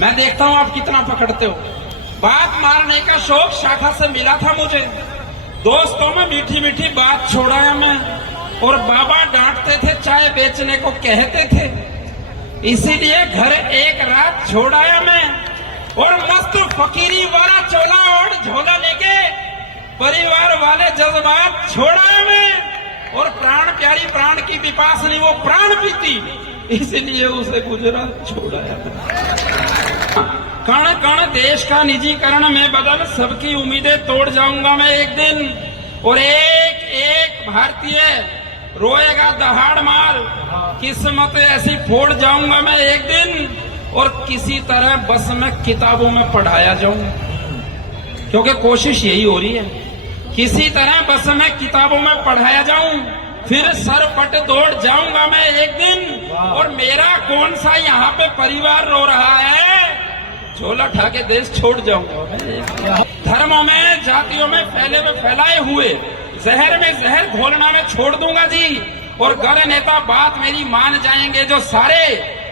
मैं देखता हूं आप कितना पकड़ते हो। बात मारने का शौक शाखा से मिला था मुझे। दोस्तों में मीठी मीठी बात छोड़ाया मैं, और बाबा डांटते थे, चाय बेचने को कहते थे, इसीलिए घर एक रात छोड़ाया मैं। और मस्त फकीरी वाला चोला और झोला लेके परिवार वाले जज्बात छोड़ाया मैं। और प्राण प्यारी प्राण की पिपासनी वो प्राण पीती, इसलिए उसे गुजरात छोड़ाया। कण कण देश का निजीकरण में बदल सबकी उम्मीदें तोड़ जाऊंगा मैं एक दिन। और एक एक भारतीय रोएगा दहाड़ मार, किस्मत ऐसी फोड़ जाऊंगा मैं एक दिन। और किसी तरह बस मैं किताबों में पढ़ाया जाऊं, क्योंकि कोशिश यही हो रही है, किसी तरह बस मैं किताबों में पढ़ाया जाऊं। फिर सर पट दौड़ जाऊंगा मैं एक दिन। और मेरा कौन सा यहाँ पे परिवार रो रहा है, झोला उठा के देश छोड़ जाऊंगा। धर्मों में जातियों में फैलाए हुए जहर में जहर घोलना मैं छोड़ दूंगा जी। और गर नेता बात मेरी मान जाएंगे जो सारे,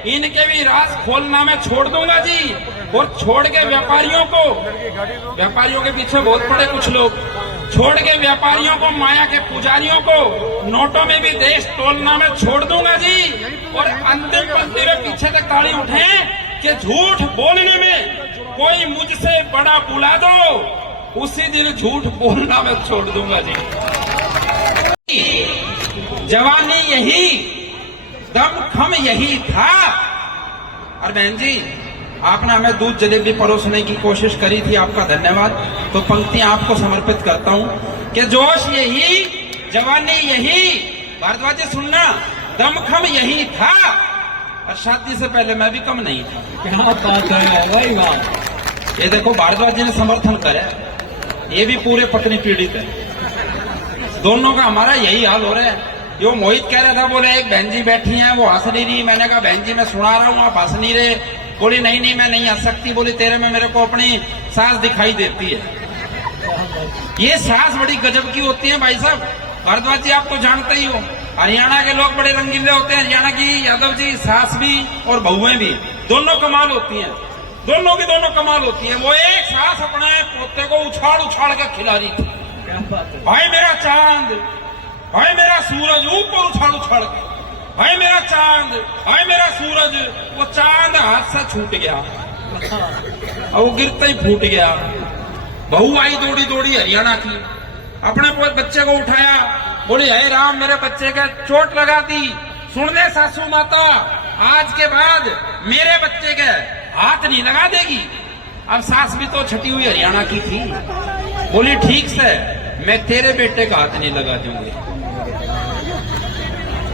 इनके भी राज खोलना मैं छोड़ दूंगा जी। और छोड़ के व्यापारियों के पीछे बहुत पड़े कुछ लोग, छोड़ के व्यापारियों को, माया के पुजारियों को नोटों में भी देश तोलना मैं छोड़ दूंगा जी। और अंतिम पंक्ति में पीछे तक ताली उठे कि झूठ बोलने में कोई मुझसे बड़ा बुला दो, उसी दिन झूठ बोलना मैं छोड़ दूंगा जी। जवानी यही, दमखम यही था। और बहन जी, आपने हमें दूध जलेबी परोसने की कोशिश करी थी, आपका धन्यवाद। तो पंक्तियां आपको समर्पित करता हूं कि जोश यही, जवानी यही, भारद्वाज जी सुनना, दमखम यही था। और शादी से पहले मैं भी कम नहीं था। क्या बात है, वही बात। ये देखो भारद्वाज जी ने समर्थन करे, ये भी पूरे पत्नी पीड़ित है। दोनों का हमारा यही हाल हो रहा है। यो मोहित कह रहा था, बोले एक बहन जी बैठी हैं वो हंस नहीं रही। मैंने कहा बहन जी मैं सुना रहा हूँ, आप हंस नहीं रहे। बोली नहीं मैं नहीं हंस सकती, बोली तेरे में मेरे को अपनी सास दिखाई देती है। ये सास बड़ी गजब की होती है भाई साहब। भारद्वाज जी आप तो जानते ही हो, हरियाणा के लोग बड़े रंगीले होते हैं। हरियाणा की यादव जी सास भी और बहुएं भी दोनों कमाल होती हैं, दोनों की दोनों कमाल होती हैं। वो एक सास अपने पोते को उछाल उछाल के खिला रही थी, भाई मेरा चांद, भाई मेरा सूरज, ऊपर उछाल उछाल के, भाई मेरा चांद, भाई मेरा सूरज। वो चांद हाथ से छूट गया और वो गिरते ही फूट गया। बहू आई दौड़ी दौड़ी हरियाणा की, अपने बच्चे को उठाया, बोली हे राम मेरे बच्चे के चोट लगा दी, सुन ले सासू माता, आज के बाद मेरे बच्चे के हाथ नहीं लगा देगी। अब सास भी तो छटी हुई हरियाणा की थी, बोली ठीक से मैं तेरे बेटे का हाथ नहीं लगा दूंगी।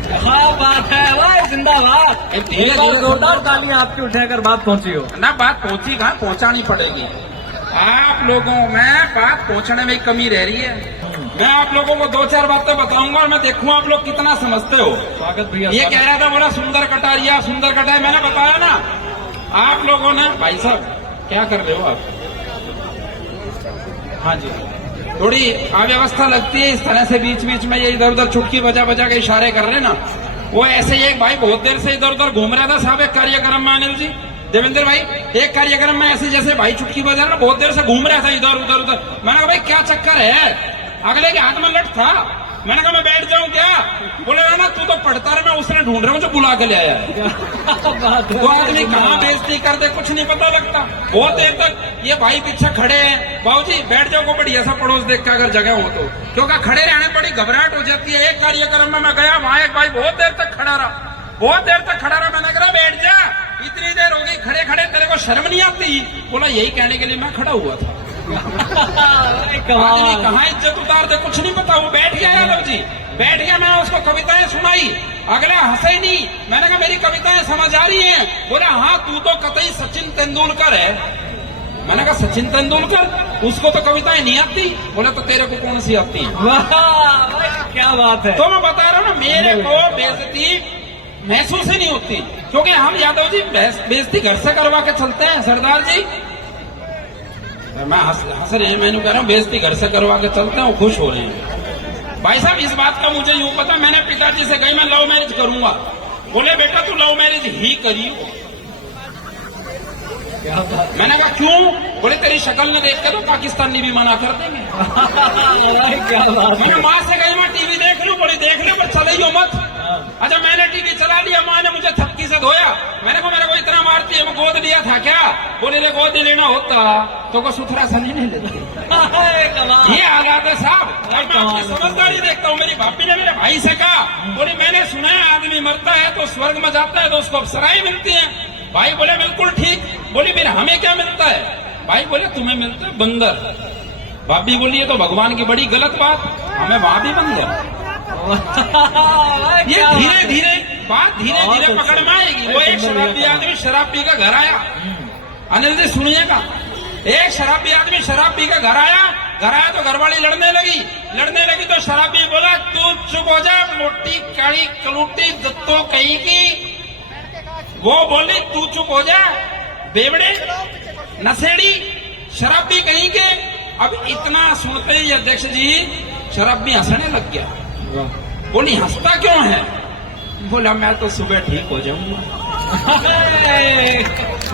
क्या बात है, वाह जिंदाबाद। धीरे धीरे जोरदार तालियां आपकी उठाकर बात पहुंची हो ना। बात पहुंची कहाँ, पहुंचानी पड़ेगी। आप लोगों में बात पहुंचने में कमी रह रही है। मैं आप लोगों को दो चार बातें बताऊंगा और मैं देखूंगा आप लोग कितना समझते हो। स्वागत भैया। ये कह रहा था, बोला सुंदर कटारिया सुंदर कटारिया, मैंने बताया ना आप लोगों ने। भाई साहब क्या कर रहे हो आप? हाँ जी, थोड़ी अव्यवस्था लगती है इस तरह से बीच बीच में ये इधर उधर चुटकी बजा बजा के इशारे कर रहे हैं ना। वो ऐसे एक भाई बहुत देर से इधर उधर घूम रहा था साहब एक कार्यक्रम में, अनिल जी, देवेंद्र भाई, एक कार्यक्रम में ऐसे जैसे भाई चुटकी बजा रहा, बहुत देर से घूम रहा था इधर उधर उधर। मैंने कहा भाई क्या चक्कर है? अगले के हाथ में लट था। मैंने कहा मैं बैठ जाऊं क्या? बोले ना तू तो पढ़ता रहे, मैं उसने ढूंढ रहा हूँ जो बुला के ले आया है। वो आदमी कहाँ बेइज्जती कर दे कुछ नहीं पता लगता। बहुत देर तक ये भाई पीछे खड़े हैं, बाबूजी बैठ जाओ को बढ़िया सा पड़ोस देख के अगर जगह हो तो, क्योंकि खड़े रहने बड़ी घबराहट हो जाती है। एक कार्यक्रम में मैं गया, वहां एक भाई बहुत देर तक खड़ा रहा, बहुत देर तक खड़ा रहा। मैंने कहा बैठ जा, इतनी देर हो गई खड़े खड़े, तेरे को शर्म नहीं आती? बोला यही कहने के लिए मैं खड़ा हुआ था। कहाँ इज्जत उतार दे कुछ नहीं पता। वो बैठ गया यादव जी, बैठ गया। मैंने उसको कविताएं सुनाई, अगला हंसे नहीं। मैंने कहा मेरी कविताएं समझ आ रही हैं? बोला हाँ तू तो कतई सचिन तेंदुलकर है। मैंने कहा सचिन तेंदुलकर, उसको तो कविताएं नहीं आती। बोला तो तेरे को कौन सी आती है? क्या बात है। तो मैं बता रहा हूँ ना, मेरे को बेइज्जती महसूस ही नहीं होती, क्योंकि हम यादव जी बेइज्जती घर से करवा के चलते हैं। सरदार जी मैं हंस रहे हैं, मैंने कह रहा हूँ बेइज्जती घर से करवा के चलते हैं, वो खुश हो रहे हैं। भाई साहब इस बात का मुझे यूं पता, मैंने पिताजी से कही मैं लव मैरिज करूंगा। बोले बेटा तू लव मैरिज ही करियो, क्या बात मैंने कहा क्यों? बोले तेरी शक्ल ने देख के तो पाकिस्तानी भी मना कर देंगे। भाई क्या बात मैंने है। माँ से कही मैं टीवी देख लूं, बोली देख लो पर चले मत। हाँ। अच्छा मैंने टीवी चला लिया, माँ ने मुझे थपकी से धोया। मैंने कहा मेरे को इतना मारती है, मैं गोद लिया था क्या? बोले रे गोद लेना होता तो को सुथरा सा नहीं लेती। कमाल। ये हालात है साहब। और मैं अपनी समझदारी देखता हूँ। मेरी भाभी ने मेरे भाई से कहा, बोली मैंने सुना है आदमी मरता है तो स्वर्ग में जाता है तो उसको अप्सराएं मिलती हैं। भाई बोले बिल्कुल ठीक। बोली फिर हमें क्या मिलता है? भाई बोले तुम्हें मिलता है बंदर। भाभी बोली ये तो भगवान की बड़ी गलत बात, हमें वहां भी बंदर। ये धीरे धीरे बात धीरे धीरे पकड़ में आएगी। वो एक शराबी आदमी शराब पी कर घर आया। अनिल जी सुनिएगा, एक शराबी आदमी शराब पी कर घर आया तो घरवाली लड़ने लगी तो शराबी बोला तू चुप हो जा मोटी काली कलूटी दत्तो कहीं की। वो बोली तू चुप हो जा बेवड़े नशेड़ी शराबी कहीं के। अब इतना सुनते ही अध्यक्ष जी शराबी हंसने लग गया। बोली हंसता क्यों है? बोला मैं तो सुबह ठीक हो जाऊंगा।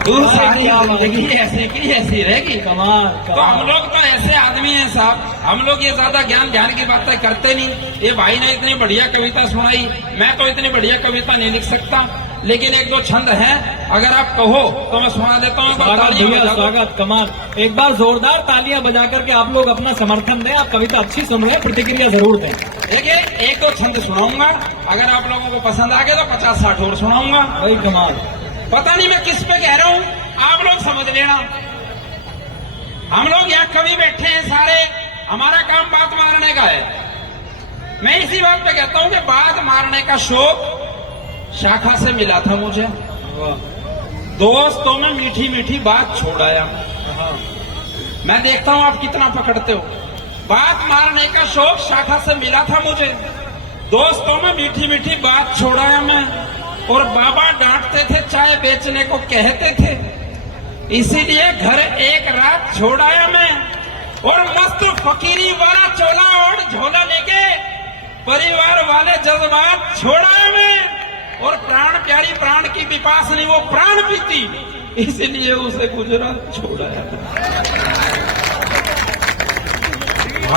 तू सारी जिंदगी ऐसे की ऐसी रहेगी। कमाल तो हम लोग तो ऐसे आदमी हैं साहब, हम लोग ये ज्यादा ज्ञान की बातें करते नहीं। ये भाई ने इतनी बढ़िया कविता सुनाई, मैं तो इतनी बढ़िया कविता नहीं लिख सकता, लेकिन एक दो छंद हैं, अगर आप कहो तो मैं सुना देता हूँ। स्वागत कमाल। एक बार जोरदार तालियां बजा करके आप लोग अपना समर्थन दें। आप कविता अच्छी सुन रहे हैं, प्रतिक्रिया जरूर दें। देखिए एक दो छंद सुनाऊंगा, अगर आप लोगों को पसंद आ गया तो 50-60 और सुनाऊंगा। वही कमाल। पता नहीं मैं किस पे कह रहा हूँ, आप लोग समझ लेना। हम लोग यहाँ कवि बैठे हैं सारे, हमारा काम बात मारने का है। मैं इसी बात पे कहता हूँ कि बात मारने का शौक शाखा से मिला था मुझे। दोस्तों में मीठी मीठी बात छोड़ आया। मैं देखता हूँ आप कितना पकड़ते हो। बात मारने का शौक शाखा से मिला था मुझे, दोस्तों में मीठी मीठी बात छोड़ आया मैं। और बाबा डांटते थे चाय बेचने को कहते थे, इसीलिए घर एक रात छोड़ आया मैं। और मस्त फकीरी वाला चोला और झोला लेके परिवार वाले जज्बात छोड़ आया मैं। और प्राण प्यारी प्राण की पिपासनी वो प्राण पीती, इसीलिए उसे गुजरात छोड़ आया।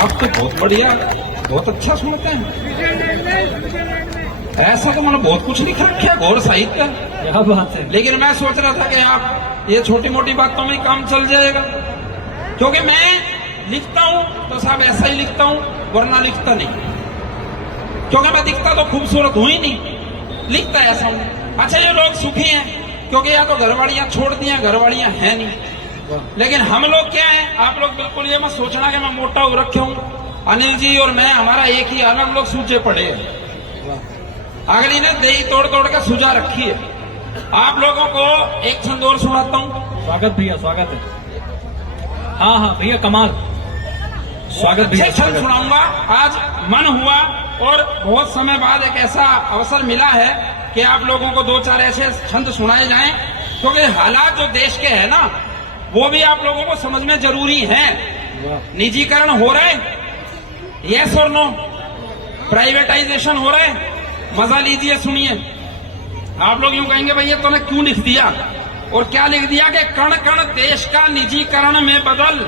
आप तो बहुत बढ़िया, बहुत अच्छा सुनते हैं। ऐसा तो मैंने बहुत कुछ लिख रखा है, घोर साहित्य। क्या बात है। लेकिन मैं सोच रहा था कि आप ये छोटी मोटी बातों में काम चल जाएगा, क्योंकि मैं लिखता हूं तो साहब ऐसा ही लिखता हूं, वरना लिखता नहीं। क्योंकि मैं दिखता तो खूबसूरत हूं ही नहीं, लिखता ऐसा हूं। अच्छा ये लोग सुखी हैं क्योंकि या तो घरवाड़ियां छोड़ दी हैं, घरवाड़ियां हैं नहीं। लेकिन हम लोग क्या है, आप लोग बिल्कुल ये मत सोचना कि मैं मोटा हो रखे हूं। अनिल जी और मैं, हमारा एक ही हाल, हम लोग सूझे पड़े हैं। अगली ने दही तोड़ तोड़ के सुझा रखी है। आप लोगों को एक छंद और सुनाता हूँ। स्वागत भैया, स्वागत है। हाँ हाँ भैया कमाल, स्वागत भैया। छंद सुनाऊंगा। आज मन हुआ और बहुत समय बाद एक ऐसा अवसर मिला है कि आप लोगों को 2-4 ऐसे छंद सुनाए जाएं, क्योंकि हालात जो देश के हैं ना, वो भी आप लोगों को समझने जरूरी है। निजीकरण हो रहा है, यस और नो, प्राइवेटाइजेशन हो रहा है। मजा लीजिए, सुनिए। आप लोग यूं कहेंगे भैया तूने क्यों लिख दिया, और क्या लिख दिया कि कण कण देश का निजीकरण में बदल,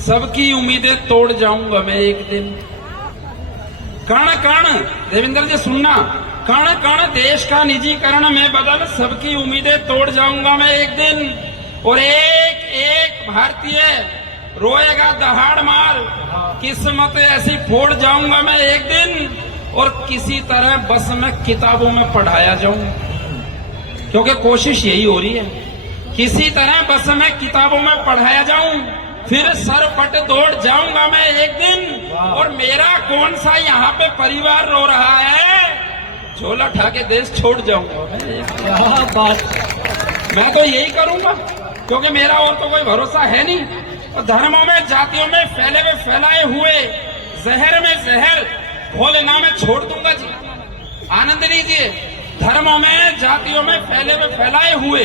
सबकी उम्मीदें तोड़ जाऊंगा मैं एक दिन। कण कण, देवेंद्र जी सुनना, कण कण देश का निजीकरण में बदल, सबकी उम्मीदें तोड़ जाऊंगा मैं एक दिन। और एक एक भारतीय रोएगा दहाड़ मार, किस्मत ऐसी फोड़ जाऊंगा मैं एक दिन। और किसी तरह बस मैं किताबों में पढ़ाया जाऊं, क्योंकि कोशिश यही हो रही है, किसी तरह बस मैं किताबों में पढ़ाया जाऊं, फिर सर पट दौड़ जाऊंगा मैं एक दिन। और मेरा कौन सा यहाँ पे परिवार रो रहा है, झोला उठा के देश छोड़ जाऊंगा मैं। क्या बात। मैं तो यही करूंगा, क्योंकि मेरा और तो कोई भरोसा है नहीं। और धर्मों में जातियों में फैलाए हुए जहर में जहर घोलना मैं छोड़ दूंगा जी। आनंद लीजिए। धर्मों में जातियों में फैलाए हुए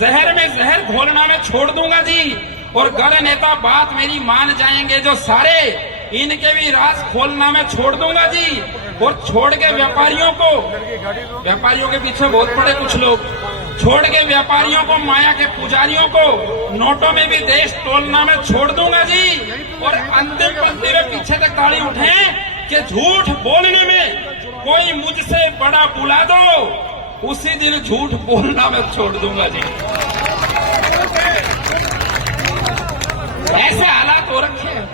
जहर में जहर घोलना मैं छोड़ दूंगा जी। और गण नेता बात मेरी मान जाएंगे जो सारे, इनके भी राज खोलना मैं छोड़ दूंगा जी। और छोड़ के व्यापारियों के पीछे बहुत पड़े कुछ लोग, छोड़ के व्यापारियों को, माया के पुजारियों को नोटों में भी देश तोलना मैं छोड़ दूंगा जी। और अंतिम पंक्ति में पीछे तक ताली उठे कि झूठ बोलने में कोई मुझसे बड़ा बुला दो, उसी दिन झूठ बोलना मैं छोड़ दूंगा जी। ऐसे हालात हो रखे हैं,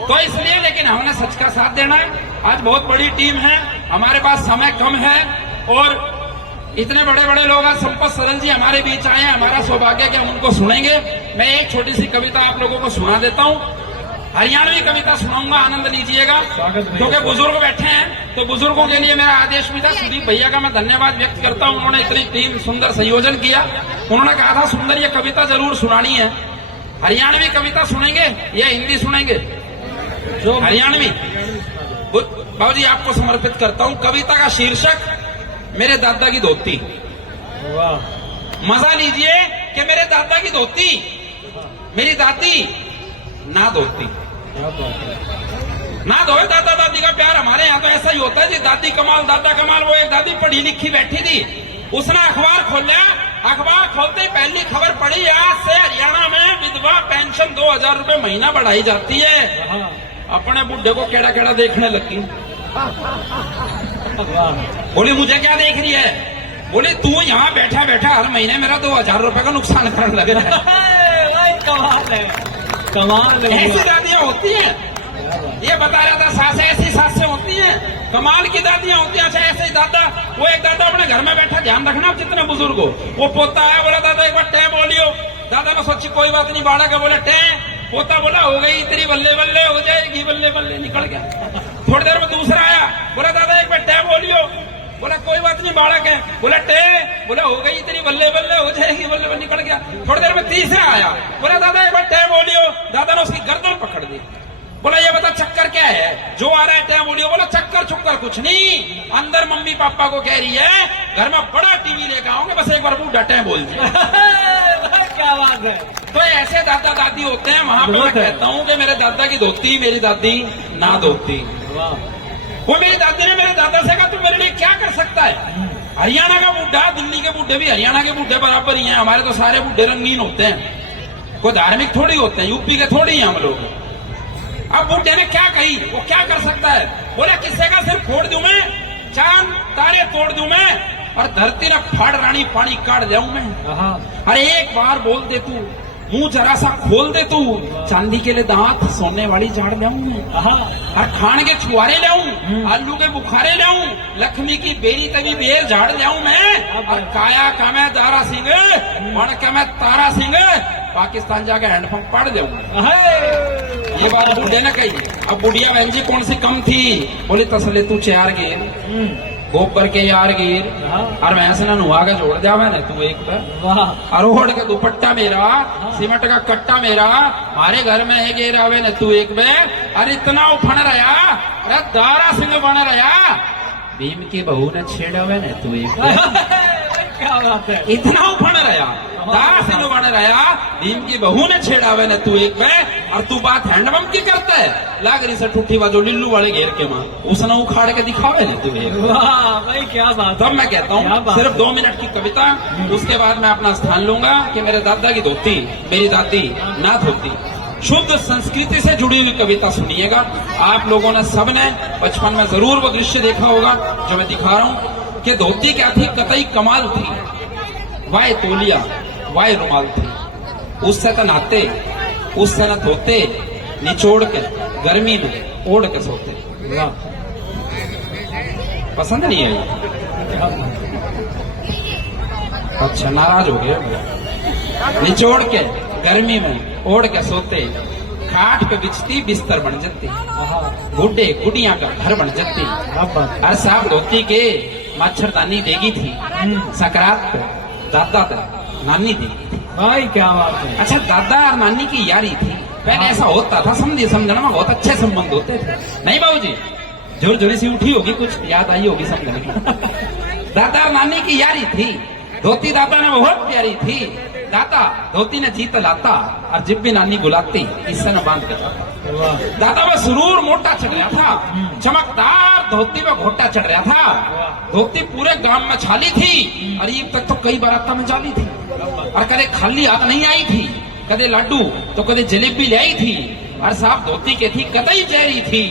तो इसलिए लेकिन हमने सच का साथ देना है। आज बहुत बड़ी टीम है, हमारे पास समय कम है और इतने बड़े बड़े लोग, आज संपत सरन जी हमारे बीच आए हैं, हमारा सौभाग्य कि हम उनको सुनेंगे। मैं एक छोटी सी कविता आप लोगों को सुना देता हूं, हरियाणवी कविता सुनाऊंगा, आनंद लीजिएगा। क्योंकि बुजुर्ग बैठे हैं तो बुजुर्गों के लिए मेरा आदेश भी था। सुदीप भैया का मैं धन्यवाद व्यक्त करता हूं, उन्होंने इतनी टीम सुंदर संयोजन किया। उन्होंने कहा था सुंदर ये कविता जरूर सुनानी है। हरियाणवी कविता सुनेंगे या हिंदी सुनेंगे? जो हरियाणवी। बाबू जी आपको समर्पित करता हूं। कविता का शीर्षक मेरे दादा की धोती। मजा लीजिए कि मेरे दादा की धोती, मेरी दादी ना धोती, ना धोए दादा दादी का प्यार। हमारे यहाँ तो ऐसा ही होता है जी, दादी कमाल दादा कमाल। वो एक दादी पढ़ी लिखी बैठी थी, उसने अखबार खोला, अखबार खोलते ही पहली खबर पड़ी, आज से हरियाणा में विधवा पेंशन 2000 रुपए महीना बढ़ाई जाती है। अपने बुढ़े को केड़ा केड़ा देखने लगी। बोली मुझे क्या देख रही है? बोली तू यहाँ बैठा बैठा हर महीने मेरा 2000 रुपए का नुकसान करने लग रहा है। कमाल है, कमाल है। ऐसी दादियां होती हैं, ये बता रहा था। सासें ऐसी सासें होती हैं, कमाल की दादियां होती हैं। अच्छा ऐसे ही दादा, वो एक दादा अपने घर में बैठा, ध्यान रखना जितने बुजुर्ग हो, वो पोता आया, बोला दादा एक बार टैम बोलियो। दादा ने सोची कोई बात नहीं, बाड़ा का बोला टैम। पोता बोला हो गई तेरी, बल्ले बल्ले हो जाएगी, बल्ले बल्ले निकल गया। थोड़ी देर में दूसरा आया, बोला दादा एक बार टैम बोलियो। बोला कोई बात नहीं, बाड़क है। बोला टे, बोला हो गई तेरी, बल्ले बल्ले हो जाएगी, बल्ले बल्ले निकल गया। थोड़ी देर में तीसरा आया, बोला दादा एक बार टैम बोलियो। दादा ने उसकी गर्दन पकड़ दी, बोला ये बता चक्कर क्या है जो आ रहा है टैम बोलियो। बोला चक्कर चुक्कर कुछ नहीं, अंदर मम्मी पापा को कह रही है घर में बड़ा टीवी लेकर आओगे, बस एक बार बूढ़ा टैम बोल दिया। क्या बात है। तो ऐसे दादा दादी होते हैं। वहां पर मैं कहता हूं कि मेरे दादा की धोती, मेरी दादी ना धोती। वो मेरी दादी ने मेरे दादा से कहा तू मेरे लिए क्या कर सकता है? हरियाणा का बूढ़ा, दिल्ली के बूढ़े भी हरियाणा के बूढ़े बराबर ही हैं। हमारे तो सारे बूढ़े रंगीन होते हैं, कोई धार्मिक थोड़ी होते हैं, यूपी के थोड़ी हैं हम लोग। अब बूढ़े ने क्या कही, वो क्या कर सकता है? बोला किस्से का सिर फोड़ दूं मैं, चांद तारे तोड़ दूं मैं, और धरती न फाड़ रानी पानी काट जाऊं मैं। अरे एक बार बोल दे तू, मुंह जरा सा खोल दे तू, चांदी के लिए दांत, सोने वाली झाड़ लाऊं मैं। और खान के छुआरे लाऊं, आलू के बुखारे लाऊं, लक्ष्मी की बेरी तभी बेर झाड़ लाऊं मैं। और काया का मैं दारा सिंह, वण का मैं तारा सिंह, पाकिस्तान जाके हैंडपंप पड़ जाऊंगा। ये बात बूढ़े ने कही। अब बुढ़िया बहन जी कौन सी कम थी? बोली तसले तू चार गिर गोबर के यार गिर, और भैंस ने नुआ का जोड़ दिया मैंने तू एक पर, और ओढ़ के दुपट्टा मेरा, सीमेंट का कट्टा मेरा, हमारे घर में है गिर आवे ने तू एक में। अरे इतना उफन रहा, अरे दारा सिंह बन रहा, भीम की बहू ने छेड़ावे ने तू एक में। क्या बात है। इतना उफन रहा, दारा सिंह बन रहा, भीम की बहू ने छेड़ावे ने तू एक में। और तू बात हैंडपंप की करता है, लाग रही से ठुठी बाजो लिल्लू वाले घेर के मां, उसने उखाड़ के दिखावे ने तू एक। वाह भाई क्या बात। तब मैं कहता हूँ सिर्फ 2 मिनट की कविता, उसके बाद मैं अपना स्थान लूंगा कि मेरे दादा की धोती, मेरी दादी ना धोती। शुद्ध संस्कृति से जुड़ी हुई कविता सुनिएगा। आप लोगों ने सबने बचपन में जरूर वो दृश्य देखा होगा जो मैं दिखा रहा हूँ कि धोती क्या थी, कतई कमाल थी। वाय तोलिया, वाय रुमाल थी, उससे तो नहाते, उससे न धोते, निचोड़ के गर्मी में ओढ़ के सोते। पसंद नहीं आई? अच्छा नाराज हो गए। निचोड़ के गर्मी में ओढ़ के सोते, खाट पे बिछती बिस्तर बन जाती, गुड्डे गुड़िया का घर बन जाती। अरे साहब धोती के मच्छरदानी देगी थी, सकरात पे दादा था नानी देगी थी। भाई क्या बात है। अच्छा दादा और नानी की यारी थी, पहले ऐसा होता था, समझना में बहुत अच्छे संबंध होते थे। नहीं बाबूजी, जोर जोरी सी उठी होगी, कुछ याद आई होगी समझने की। दादा और नानी की यारी थी, धोती दादा ने बहुत प्यारी थी। दादा धोती ने जीत लाता, और जिब भी नानी बुलाती इससे न बांध के जाता। वाह दादा में सुरूर मोटा चढ़ रहा था, चमकदार धोती में घोटा चढ़ रहा था। धोती पूरे गांव में छाली थी, अरीब तक तो कई बारात में जाली थी। और कदे खाली हाथ नहीं आई थी, कदे लड्डू तो कदे जलेबी ले आई थी। और साहब धोती के थी कतई चेहरी थी।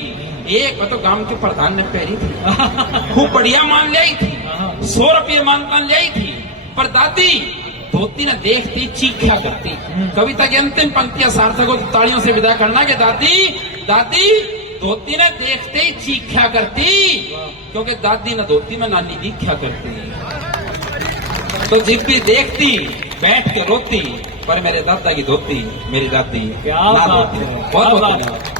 एक तो गांव के प्रधान ने पहरी थी, खूब बढ़िया मान ले आई थी, 100 रुपये मान ले आई थी। पर दादी धोती ने देखती चीख्या करती। कविता की अंतिम पंक्तियां सार्थक को तालियों से विदा करना कि दादी दादी धोती ने देखते ही चीख्या करती, क्योंकि दादी ने धोती में नानी दीख्या करती। तो जिब भी देखती बैठ के रोती, पर मेरे दादा की धोती मेरी दादी क्या ना बात धोती। है, बहुत क्या बहुत बात धन्यवाद। है।